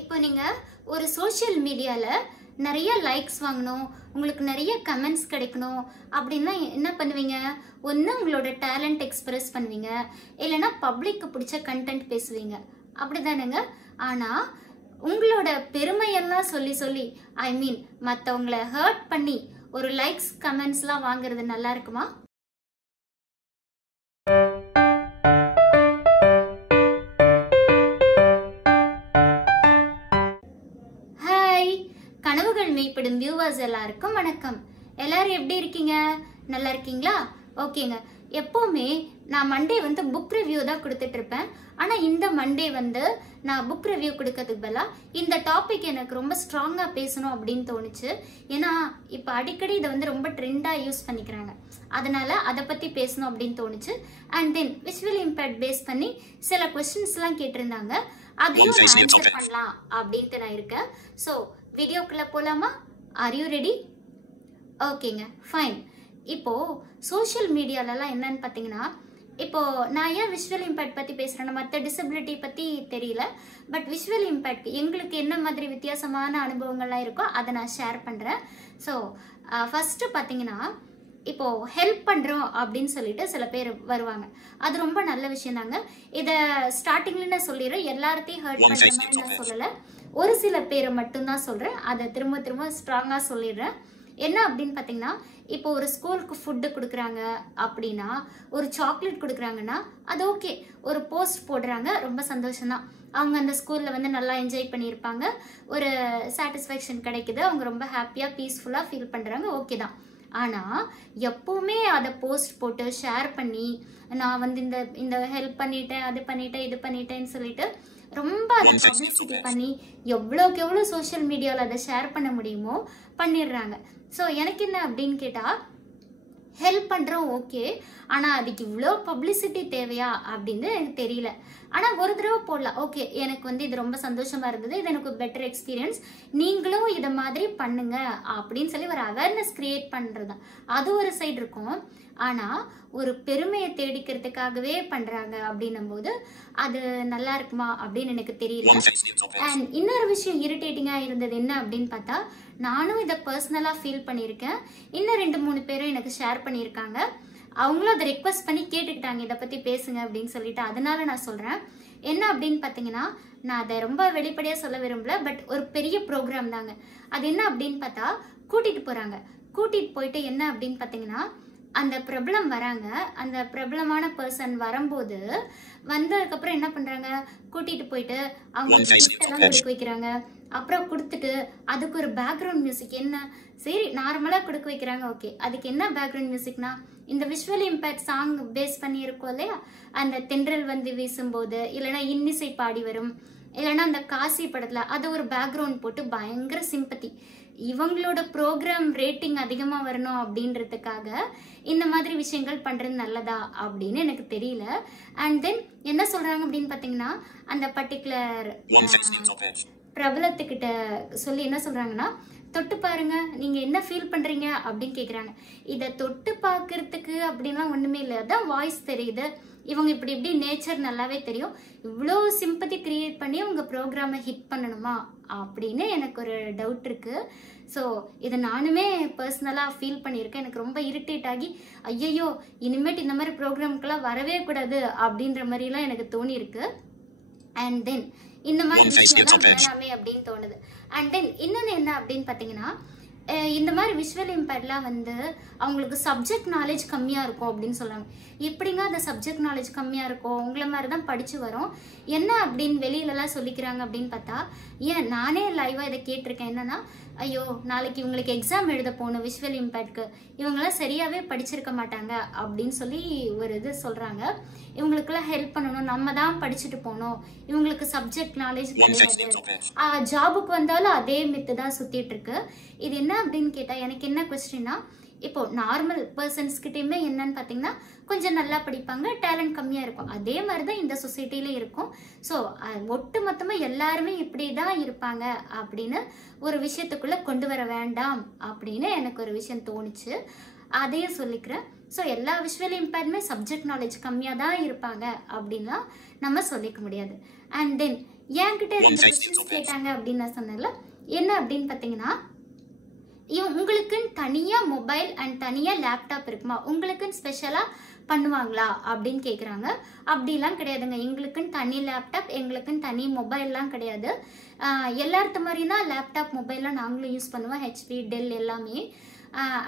இப்போ நீங்க ஒரு சோஷியல் மீடியால நிறைய லைக்ஸ் வாங்கணும், உங்களுக்கு நிறைய கமெண்ட்ஸ் கிடைக்கணும் அப்படின்னா என்ன பண்ணுவீங்க? ஒன்று உங்களோட டேலண்ட் எக்ஸ்பிரஸ் பண்ணுவீங்க, இல்லைன்னா பப்ளிக்கு பிடிச்ச கண்டென்ட் பேசுவீங்க, அப்படிதானுங்க? ஆனால் உங்களோட பெருமையெல்லாம் சொல்லி சொல்லி மற்றவங்கள ஹர்ட் பண்ணி ஒரு லைக்ஸ் கமெண்ட்ஸ்லாம் வாங்குறது நல்லா இருக்குமா? கனவுகள் மெய்ப்படும் வியூவர்ஸ் எல்லாருக்கும் வணக்கம். எல்லாரும் எப்படி இருக்கீங்க? நல்லா இருக்கீங்களா? ஓகேங்க. எப்பவுமே நான் மண்டே புக் ரிவ்யூ தான் கொடுத்துட்டு இருப்பேன். ஆனா இந்த மண்டே நான் புக் ரிவ்யூ கொடுக்கறதுக்கு பதிலாக இந்த டாபிக் எனக்கு ரொம்ப ஸ்ட்ராங்கா பேசணும் அப்படின்னு தோணுச்சு. ஏன்னா இப்ப அடிக்கடி இதை ரொம்ப ட்ரெண்டா யூஸ் பண்ணிக்கிறாங்க, அதனால அதை பத்தி பேசணும் அப்படின்னு தோணுச்சு. And then visual impact base பண்ணி சில கொஸ்டின்ஸ் எல்லாம் கேட்டிருந்தாங்க, அதையும் ஆன்சர் பண்ணலாம் அப்படின்ட்டு நான் இருக்கேன். ஸோ வீடியோக்குள்ள போலாமா? Are you ready? ஓகேங்க, ஃபைன். இப்போ சோஷியல் மீடியாலலாம் என்னன்னு பார்த்தீங்கன்னா, இப்போ நான் ஏன் விஷுவல் இம்பேக்ட் பற்றி பேசுகிறேன்னா, மற்ற டிசபிலிட்டி பற்றி தெரியல, பட் விஷுவல் இம்பேக்ட் எங்களுக்கு என்ன மாதிரி வித்தியாசமான அனுபவங்கள்லாம் இருக்கோ அதை நான் ஷேர் பண்ணுறேன். ஸோ ஃபஸ்ட்டு பார்த்தீங்கன்னா, இப்போ ஹெல்ப் பண்றோம் அப்படின்னு சொல்லிட்டு சில பேர் வருவாங்க, அது ரொம்ப நல்ல விஷயம் தாங்க. இதை ஸ்டார்டிங்ல நான் சொல்லிடுறேன், எல்லார்த்தையும் ஹர்ட் பண்ற மாதிரி நான் சொல்லல, ஒரு சில பேரை மட்டும்தான் சொல்றேன். அதை திரும்ப திரும்ப ஸ்ட்ராங்கா சொல்லிடுறேன். என்ன அப்படின்னு பாத்தீங்கன்னா, இப்போ ஒரு ஸ்கூலுக்கு ஃபுட்டு கொடுக்குறாங்க அப்படின்னா, ஒரு சாக்லேட் கொடுக்குறாங்கன்னா அது ஓகே, ஒரு போஸ்ட் போடுறாங்க, ரொம்ப சந்தோஷம் தான். அவங்க அந்த ஸ்கூல்ல நல்லா என்ஜாய் பண்ணியிருப்பாங்க, ஒரு சாட்டிஸ்ஃபேக்ஷன் கிடைக்குது, அவங்க ரொம்ப ஹாப்பியா பீஸ்ஃபுல்லா ஃபீல் பண்றாங்க, ஓகே தான். ஆனால் எப்பவுமே அதை போஸ்ட் போட்டு ஷேர் பண்ணி நான் இந்த ஹெல்ப் பண்ணிட்டேன், அது பண்ணிட்டேன், இது பண்ணிட்டேன்னு சொல்லிட்டு ரொம்ப அதை பப்ளிசிட்டி பண்ணி எவ்வளோக்கு எவ்வளோ சோஷியல் மீடியாவில் அதை ஷேர் பண்ண முடியுமோ பண்ணிடுறாங்க. ஸோ எனக்கு என்ன அப்படின்னு கேட்டால், ஹெல்ப் பண்ணுறோம் ஓகே, ஆனால் அதுக்கு இவ்வளோ பப்ளிசிட்டி தேவையா அப்படின்னு எனக்கு தெரியல. ஆனால் ஒரு தடவை போடலாம், ஓகே எனக்கு இது ரொம்ப சந்தோஷமா இருந்தது, இது எனக்கு பெட்டர் எக்ஸ்பீரியன்ஸ், நீங்களும் இதை மாதிரி பண்ணுங்க அப்படின்னு சொல்லி ஒரு அவேர்னஸ் கிரியேட் பண்ணுறது, அது ஒரு சைடு இருக்கும். ஆனால் ஒரு பெருமையை தேடிக்கிறதுக்காகவே பண்ணுறாங்க அப்படின்னும் போது அது நல்லா இருக்குமா அப்படின்னு எனக்கு தெரியல. அண்ட் இன்னொரு விஷயம் இரிட்டேட்டிங்காக இருந்தது என்ன அப்படின்னு பார்த்தா, நானும் இதை பர்சனலாக ஃபீல் பண்ணியிருக்கேன், இன்னும் 2-3 பேரும் எனக்கு ஷேர் பண்ணியிருக்காங்க, அவங்களும் அதை ரெக்வஸ்ட் பண்ணி கேட்டுக்கிட்டாங்க இதை பற்றி பேசுங்க அப்படின்னு சொல்லிட்டு. அதனால நான் சொல்கிறேன். என்ன அப்படின்னு பார்த்தீங்கன்னா, நான் அதை ரொம்ப வெளிப்படையாக சொல்ல விரும்பல, பட் ஒரு பெரிய ப்ரோக்ராம் தாங்க. அது என்ன அப்படின்னு பார்த்தா, கூட்டிகிட்டு போகிறாங்க. கூட்டிகிட்டு போயிட்டு என்ன அப்படின்னு பார்த்தீங்கன்னா, அந்த பிரபலம் வராங்க, அந்த பிரபலமான பர்சன் வரும்போது வந்ததுக்கப்புறம் என்ன பண்ணுறாங்க, கூட்டிகிட்டு போயிட்டு அவங்க கிஃப்டெல்லாம் கொடுக்க வைக்கிறாங்க. அப்புறம் கொடுத்துட்டு அதுக்கு ஒரு பேக்ரவுண்ட் மியூசிக், என்ன சரி நார்மலாக கொடுக்க வைக்கிறாங்க, ஓகே, அதுக்கு என்ன பேக்ரவுண்ட் மியூசிக்னா இந்த விஷுவல் இம்பேக்ட் சாங் பேஸ் பண்ணி இருக்கும் இல்லையா, அந்த தென்றல் வீசும்போது இல்லைன்னா இன்னிசை பாடி வரும், இல்லைன்னா அந்த காசி படத்தில் அது ஒரு பேக்ரவுண்ட் போட்டு பயங்கர சிம்பத்தி, இவங்களோட ப்ரோக்ராம் ரேட்டிங் அதிகமாக வரணும் அப்படின்றதுக்காக இந்த மாதிரி விஷயங்கள் பண்ணுறது நல்லதா அப்படின்னு எனக்கு தெரியல. அண்ட் தென் என்ன சொல்கிறாங்க அப்படின்னு பார்த்தீங்கன்னா, அந்த பர்டிகுலர் பிரபலத்துக்கிட்ட சொல்லி என்ன சொல்கிறாங்கன்னா, தொட்டு பாருங்க நீங்க என்ன ஃபீல் பண்றீங்க அப்படின்னு கேக்குறாங்க. இதை தொட்டு பார்க்கறதுக்கு அப்படின்லாம் ஒண்ணுமே இல்லை, அதான் வாய்ஸ் தெரியுது, இவங்க இப்படி இப்படி நேச்சர் நல்லாவே தெரியும், இவ்வளோ சிம்பத்தி கிரியேட் பண்ணி உங்க ப்ரோக்ராமை ஹிட் பண்ணணுமா அப்படின்னு எனக்கு ஒரு டவுட் இருக்கு. ஸோ இதை நானுமே பர்சனலாக ஃபீல் பண்ணியிருக்கேன். எனக்கு ரொம்ப இரிட்டேட் ஆகி, ஐயையோ இனிமேட்டு இந்த மாதிரி ப்ரோக்ராம்க்கெல்லாம் வரவே கூடாது அப்படின்ற மாதிரிலாம் எனக்கு தோணியிருக்கு. அண்ட் தென் இந்த மாதிரி விஷயம் வேணாமே அப்படின்னு தோணுது. அண்ட் தென் இன்னொன்று என்ன அப்படின்னு பார்த்தீங்கன்னா, இந்த மாதிரி விஷுவல் இம்பேக்ட்லாம் அவங்களுக்கு சப்ஜெக்ட் நாலேஜ் கம்மியாக இருக்கும் அப்படின்னு சொல்கிறாங்க. எப்படிங்க அந்த சப்ஜெக்ட் நாலேஜ் கம்மியாக இருக்கும், உங்களை மாதிரி தான் படித்து வரோம் என்ன அப்படின்னு வெளியிலலாம் சொல்லிக்கிறாங்க அப்படின்னு பார்த்தா, ஏன் நானே லைவாக இதை கேட்டிருக்கேன். என்னன்னா, ஐயோ நாளைக்கு இவங்களுக்கு எக்ஸாம் எழுத போகணும் விஷுவல் இம்பேக்ட்க்கு, இவங்களாம் சரியாகவே படிச்சிருக்க மாட்டாங்க அப்படின்னு சொல்லி ஒரு இது சொல்கிறாங்க. இவங்களுக்கெல்லாம் ஹெல்ப் பண்ணணும், நம்ம தான் படிச்சுட்டு போகணும், இவங்களுக்கு சப்ஜெக்ட் நாலேஜ் கிடையாது, ஜாபுக்கு வந்தாலும் அதே மித்து தான் சுற்றிட்டு இருக்கு. இது என்ன அப்படின்னு கேட்டால் எனக்கு என்ன கொஸ்டின்னா, இப்போ நார்மல் பர்சன்ஸ்கிட்டையுமே என்னன்னு பார்த்தீங்கன்னா கொஞ்சம் நல்லா படிப்பாங்க, டேலண்ட் கம்மியாக இருக்கும், அதே மாதிரி தான் இந்த சொசைட்டில இருக்கும். ஸோ ஒட்டு மொத்தமாக எல்லாருமே இப்படி தான் இருப்பாங்க அப்படின்னு ஒரு விஷயத்துக்குள்ளே கொண்டு வர வேண்டாம் அப்படின்னு எனக்கு ஒரு விஷயம் தோணுச்சு, அதையும் சொல்லிக்கிறேன். ஸோ எல்லா விஷுவல் இம்பேர்டுமே சப்ஜெக்ட் நாலேஜ் கம்மியாக தான் இருப்பாங்க அப்படின்லாம் நம்ம சொல்லிக்க முடியாது. அண்ட் தென் என்கிட்ட 2 கொஸ்டின்ஸ் கேட்டாங்க அப்படின்னு நான் சொன்னேன்ல, என்ன அப்படின்னு பார்த்தீங்கன்னா, உங்களுக்குன்னு தனியாக மொபைல் அண்ட் தனியாக லேப்டாப் இருக்குமா, உங்களுக்குன்னு ஸ்பெஷலாக பண்ணுவாங்களா அப்படின்னு கேட்குறாங்க. அப்படிலாம் கிடையாதுங்க. எங்களுக்குன்னு தனி லேப்டாப், எங்களுக்குன்னு தனி மொபைல்லாம் கிடையாது. எல்லார்த்த மாதிரி தான் லேப்டாப் மொபைல்லாம் நாங்களும் யூஸ் பண்ணுவோம், ஹெச்பி டெல் எல்லாமே.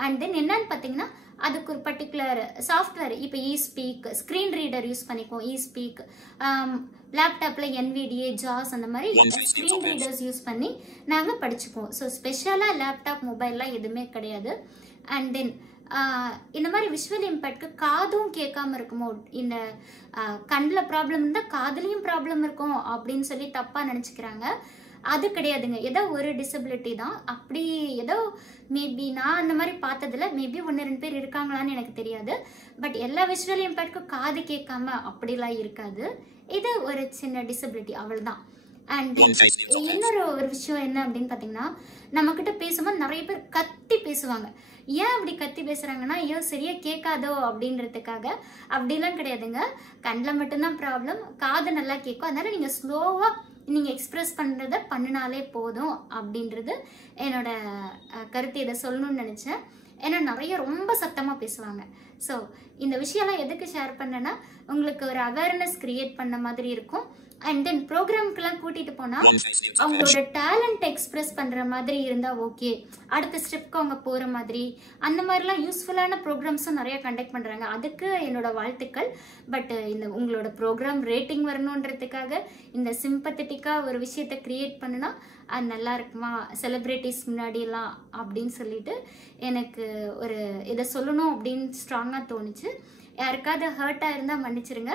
அண்ட் தென் என்னன்னு பார்த்தீங்கன்னா, அதுக்கு ஒரு பர்டிகுலர் சாஃப்ட்வேர், இப்போ இஸ்பீக் ஸ்க்ரீன் ரீடர் யூஸ் பண்ணிக்குவோம், இஸ்பீக் லேப்டாப்பில் NVDA ஜாஸ் அந்த மாதிரி ஸ்க்ரீன் ரீடர்ஸ் யூஸ் பண்ணி நாங்கள் படிச்சுக்குவோம். ஸோ ஸ்பெஷலாக லேப்டாப் மொபைல்லாம் எதுவுமே கிடையாது. அண்ட் தென் இந்த மாதிரி விஷுவல் இம்பேக்ட்க்கு காதும் கேட்காம இருக்குமோ, இந்த கண்ணில் ப்ராப்ளம் இருந்தால் காதுலேயும் ப்ராப்ளம் இருக்கும் அப்படின்னு சொல்லி தப்பாக நினச்சிக்கிறாங்க. அது கிடையாதுங்க. ஏதோ ஒரு டிசபிலிட்டி தான். அப்படி ஏதோ மேபி நான் அந்த மாதிரி பார்த்ததில்ல, மேபி 1-2 பேர் இருக்காங்களான்னு எனக்கு தெரியாது. பட் எல்லா விஷுவல் இம்பேக்ட்க்கும் காது கேட்காம அப்படிலாம் இருக்காது. இது ஒரு சின்ன டிசபிலிட்டி, அவ்வளோதான். அண்ட் இன்னொரு விஷயம் என்ன அப்படின்னு பார்த்தீங்கன்னா, நம்மக்கிட்ட பேசும்போது நிறைய பேர் கத்தி பேசுவாங்க. ஏன் அப்படி கத்தி பேசுகிறாங்கன்னா, ஐயோ சரியாக கேட்காதோ அப்படின்றதுக்காக. அப்படிலாம் கிடையாதுங்க. கண்ணில் மட்டும்தான் ப்ராப்ளம், காது நல்லா கேட்கும். அதனால் நீங்கள் ஸ்லோவாக நீங்கள் எக்ஸ்ப்ரெஸ் பண்ணுறத பண்ணினாலே போதும் அப்படின்றது என்னோட கருத்து. இதை சொல்லணும்னு நினச்சேன். ஏன்னா நிறைய ரொம்ப சத்தமாக பேசுவாங்க. ஸோ இந்த விஷயம்லாம் எதுக்கு ஷேர் பண்ணேன்னா, உங்களுக்கு ஒரு அவேர்னஸ் கிரியேட் பண்ண மாதிரி இருக்கும். அண்ட் தென் ப்ரோக்ராம்க்கெல்லாம் கூட்டிகிட்டு போனால் அவங்களோட டேலண்ட் எக்ஸ்ப்ரெஸ் பண்ணுற மாதிரி இருந்தால் ஓகே, அடுத்த ஸ்டெப்க்கு அவங்க போகிற மாதிரி அந்த மாதிரிலாம் யூஸ்ஃபுல்லான ப்ரோக்ராம்ஸும் நிறையா கண்டக்ட் பண்ணுறாங்க. அதுக்கு என்னோட வாழ்த்துக்கள். பட் இந்த உங்களோட ப்ரோக்ராம் ரேட்டிங் வரணுன்றதுக்காக இந்த சிம்பத்தட்டிக்காக ஒரு விஷயத்தை க்ரியேட் பண்ணுனா அது நல்லா இருக்குமா, செலிப்ரிட்டிஸ் முன்னாடியெல்லாம் அப்படின்னு சொல்லிட்டு எனக்கு ஒரு இதை சொல்லணும் அப்படின்னு ஸ்ட்ராங்காக தோணுச்சு. யாருக்காவது ஹர்ட்டாக இருந்தால் மன்னிச்சிருங்க.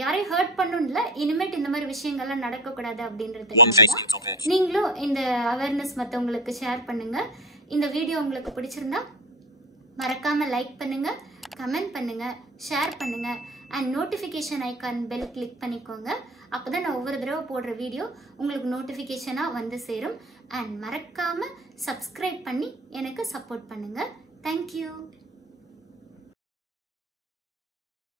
யாரையும் ஹர்ட் பண்ணணும் இல்லை, இனிமேட்டு இந்த மாதிரி விஷயங்கள்லாம் நடக்கக்கூடாது அப்படின்றதுக்காக நீங்களும் இந்த அவேர்னஸ் மற்றவங்களுக்கு ஷேர் பண்ணுங்க. இந்த வீடியோ உங்களுக்கு பிடிச்சிருந்தா மறக்காம லைக் பண்ணுங்க, கமெண்ட் பண்ணுங்க, ஷேர் பண்ணுங்க. And notification icon bell click பண்ணிக்கோங்க. அப்போ தான் நான் ஒவ்வொரு தடவை போடுற வீடியோ உங்களுக்கு நோட்டிஃபிகேஷனாக வந்து சேரும். அண்ட் மறக்காம சப்ஸ்கிரைப் பண்ணி எனக்கு சப்போர்ட் பண்ணுங்க. தேங்க்யூ.